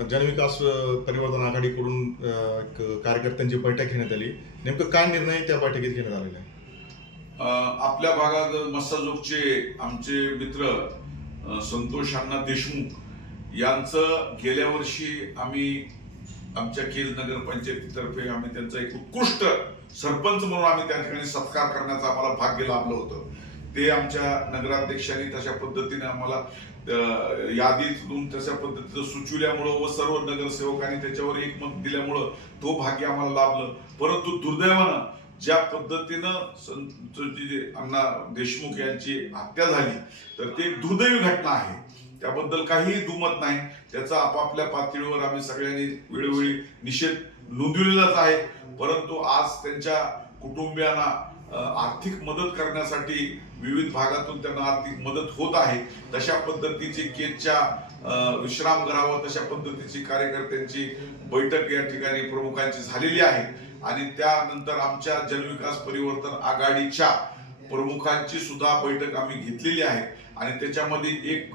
जनविकास परिवर्तन आघाडीकडून कार्यकर्त्यांची बैठक घेण्यात आली नेमकं काय निर्णय त्या बैठकीत घेण्यात आलेला आहे आपल्या भागात मस्साजोगचे आमचे मित्र संतोष अण्णा देशमुख यांचं गेल्या वर्षी आम्ही आमच्या केज नगर पंचायतीतर्फे आम्ही त्यांचा एक उत्कृष्ट सरपंच म्हणून आम्ही त्या ठिकाणी सत्कार करण्याचा आम्हाला भाग्य लाभलं होतं ते आमच्या नगराध्यक्षांनी तशा पद्धतीने आम्हाला यादीतून तशा पद्धतीचं सुचविल्यामुळं व सर्व नगरसेवकांनी त्याच्यावर एकमत दिल्यामुळं तो भाग्य आम्हाला लाभलं परंतु दुर्दैवानं ज्या पद्धतीनं अण्णा देशमुख यांची हत्या झाली तर ते एक दुर्दैवी घटना आहे त्याबद्दल काहीही दुमत नाही त्याचा आपापल्या पातळीवर आम्ही सगळ्यांनी वेळोवेळी निषेध नोंदविलेलाच आहे परंतु आज त्यांच्या कुटुंबियांना आर्थिक मदत करण्यासाठी विविध भागातून त्यांना आर्थिक मदत होत आहे तशा पद्धतीची विश्राम विश्रामगृहावर तशा पद्धतीची कार्यकर्त्यांची बैठक या ठिकाणी प्रमुखांची झालेली आहे आणि त्यानंतर आमच्या जलविकास परिवर्तन आघाडीच्या प्रमुखांची सुद्धा बैठक आम्ही घेतलेली आहे आणि त्याच्यामध्ये एक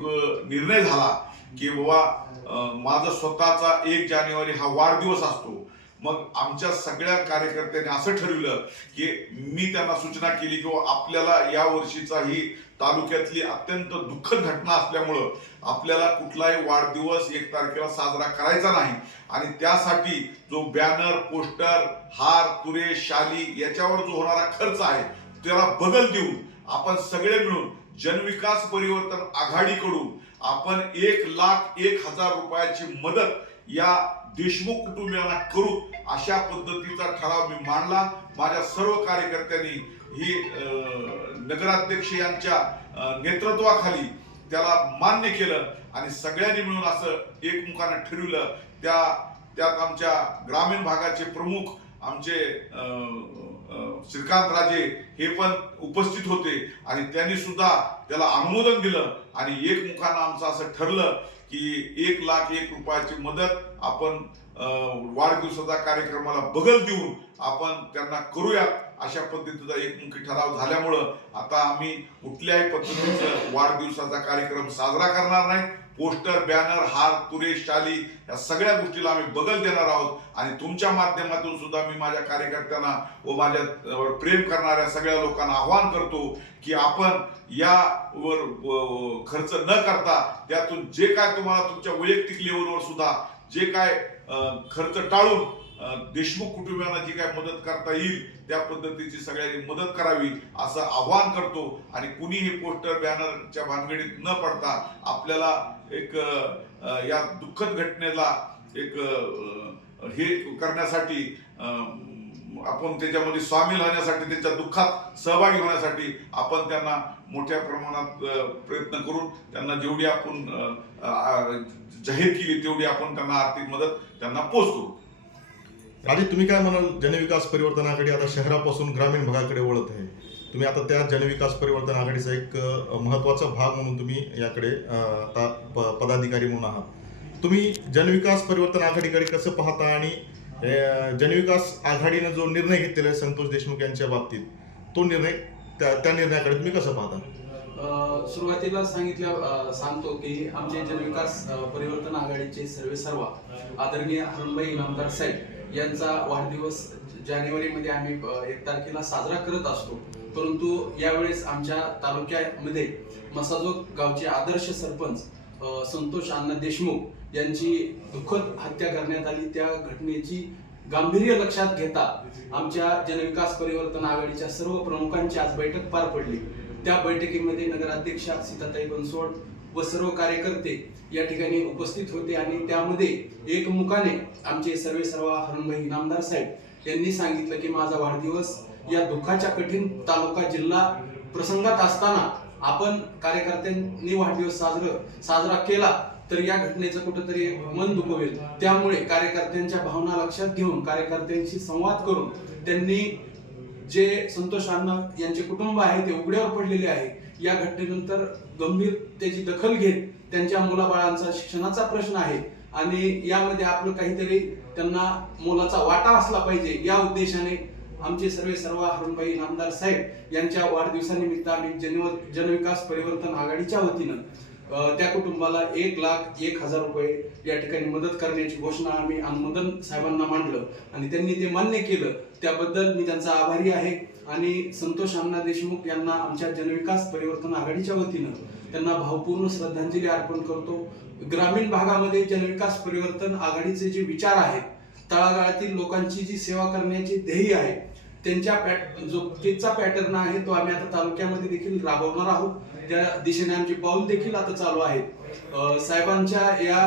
निर्णय झाला की बाबा माझा स्वतःचा एक जानेवारी हा वाढदिवस असतो मग आमच्या सगळ्या कार्यकर्त्यांनी असं ठरविलं की मी त्यांना सूचना केली किंवा आपल्याला या वर्षीचा ही तालुक्यातली अत्यंत दुःखद घटना असल्यामुळं आपल्याला कुठलाही वाढदिवस एक तारखेला साजरा करायचा नाही आणि त्यासाठी जो बॅनर पोस्टर हार तुरे शाली याच्यावर जो होणारा खर्च आहे त्याला बदल देऊन आपण सगळे मिळून जनविकास परिवर्तन आघाडीकडून आपण एक लाख एक हजार रुपयाची मदत या देशमुख कुटुंबियांना करू अशा पद्धतीचा ठराव मी मांडला माझ्या सर्व कार्यकर्त्यांनी ही नगराध्यक्ष यांच्या नेतृत्वाखाली त्याला मान्य केलं आणि सगळ्यांनी मिळून असं एकमुखानं ठरविलं त्या त्यात आमच्या ग्रामीण भागाचे प्रमुख आमचे श्रीकांत राजे हे पण उपस्थित होते आणि त्यांनी सुद्धा त्याला अनुमोदन दिलं आणि एकमुखानं आमचं असं ठरलं की एक लाख एक रुपयाची मदत आपण वाढदिवसाचा कार्यक्रमाला बगल देऊन आपण त्यांना करूया अशा पद्धतीचा एकमुखी ठराव झाल्यामुळं आता आम्ही कुठल्याही पद्धतीचा वाढदिवसाचा कार्यक्रम साजरा करणार नाही पोस्टर बॅनर हार तुरेश शाली या सगळ्या गोष्टीला आम्ही बदल देणार आहोत आणि तुमच्या माध्यमातून सुद्धा मी माझ्या कार्यकर्त्यांना व माझ्या प्रेम करणाऱ्या सगळ्या लोकांना आवाहन करतो की आपण यावर खर्च न करता त्यातून जे काय तुम्हाला तुमच्या वैयक्तिक लेवलवर सुद्धा जे काय खर्च टाळून देशमुख कुटुंबियांना जी काय मदत करता येईल त्या पद्धतीची सगळ्यांनी मदत करावी असं आवाहन करतो आणि कुणी हे पोस्टर बॅनरच्या भानगडीत न पडता आपल्याला एक या दुःखद घटनेला एक हे करण्यासाठी आपण त्याच्यामध्ये सामील होण्यासाठी त्याच्या दुःखात सहभागी होण्यासाठी आपण त्यांना मोठ्या प्रमाणात प्रयत्न करून त्यांना जेवढी आपण जाहीर केली तेवढी आपण त्यांना आर्थिक मदत त्यांना पोचतो राजे तुम्ही काय म्हणाल जनविकास परिवर्तनाकडे आता शहरापासून ग्रामीण भागाकडे वळत आहे तुम्ही आता त्या जनविकास परिवर्तन आघाडीचा एक महत्वाचा भाग म्हणून तुम्ही याकडे आता पदाधिकारी म्हणून आहात तुम्ही जनविकास परिवर्तन आघाडीकडे कसं पाहता आणि जनविकास आघाडीनं जो निर्णय घेतलेला आहे संतोष देशमुख यांच्या बाबतीत तो निर्णय त्या त्या निर्णयाकडे तुम्ही कसं पाहता सुरुवातीला सांगितलं सांगतो की आमचे जनविकास परिवर्तन आघाडीचे सर्वे सर्व आदरणीय अरुणबाई इनामदार साहेब यांचा वाढदिवस जानेवारी मध्ये आम्ही एक तारखेला साजरा करत असतो परंतु यावेळेस आमच्या तालुक्यामध्ये मसाजोग गावचे आदर्श सरपंच संतोष अण्णा देशमुख यांची दुःखद हत्या करण्यात आली त्या घटनेची गांभीर्य लक्षात घेता आमच्या जनविकास परिवर्तन आघाडीच्या सर्व प्रमुखांची आज बैठक पार पडली त्या बैठकीमध्ये नगराध्यक्षा सीताताई बनसोड व सर्व कार्यकर्ते या ठिकाणी उपस्थित होते आणि त्यामध्ये एकमुखाने आमचे सर्वे सर्व हरणभाई इनामदार साहेब यांनी सांगितलं की माझा वाढदिवस या दुःखाच्या कठीण तालुका जिल्हा प्रसंगात असताना आपण कार्यकर्त्यांनी वाढदिवस साजरा साजरा केला तर या घटनेचं कुठंतरी मन दुखवेल त्यामुळे कार्यकर्त्यांच्या भावना लक्षात घेऊन कार्यकर्त्यांशी संवाद करून त्यांनी जे संतोष अण्णा यांचे कुटुंब आहे ते उघड्यावर पडलेले आहे या घटनेनंतर गंभीर त्याची दखल घेत त्यांच्या मुलाबाळांचा शिक्षणाचा प्रश्न आहे आणि यामध्ये आपलं काहीतरी त्यांना मोलाचा वाटा असला पाहिजे या उद्देशाने आमचे सर्व सर्व हरुणबाई नामदार साहेब यांच्या वाढदिवसानिमित्त आम्ही जनव जनविकास परिवर्तन आघाडीच्या वतीनं त्या कुटुंबाला एक लाख एक हजार रुपये या ठिकाणी मदत करण्याची घोषणा आम्ही अनुमोदन साहेबांना मांडलं आणि त्यांनी ते मान्य केलं त्याबद्दल मी त्यांचा आभारी आहे आणि संतोष अण्णा देशमुख यांना आमच्या जनविकास परिवर्तन आघाडीच्या वतीनं त्यांना भावपूर्ण श्रद्धांजली अर्पण करतो ग्रामीण भागामध्ये जनविकास परिवर्तन आघाडीचे जे विचार आहेत तळागाळातील लोकांची जी सेवा करण्याची ध्येय आहे त्यांच्या पॅट जो तेचा पॅटर्न आहे तो आम्ही आता तालुक्यामध्ये देखील राबवणार आहोत त्या दिशेने आमचे पाऊल देखील आता चालू आहे साहेबांच्या या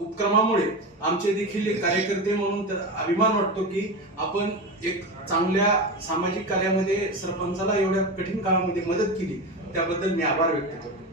उपक्रमामुळे आमचे देखील एक कार्यकर्ते म्हणून तर अभिमान वाटतो की आपण एक चांगल्या सामाजिक कार्यामध्ये सरपंचाला एवढ्या कठीण काळामध्ये मदत केली त्याबद्दल मी आभार व्यक्त करतो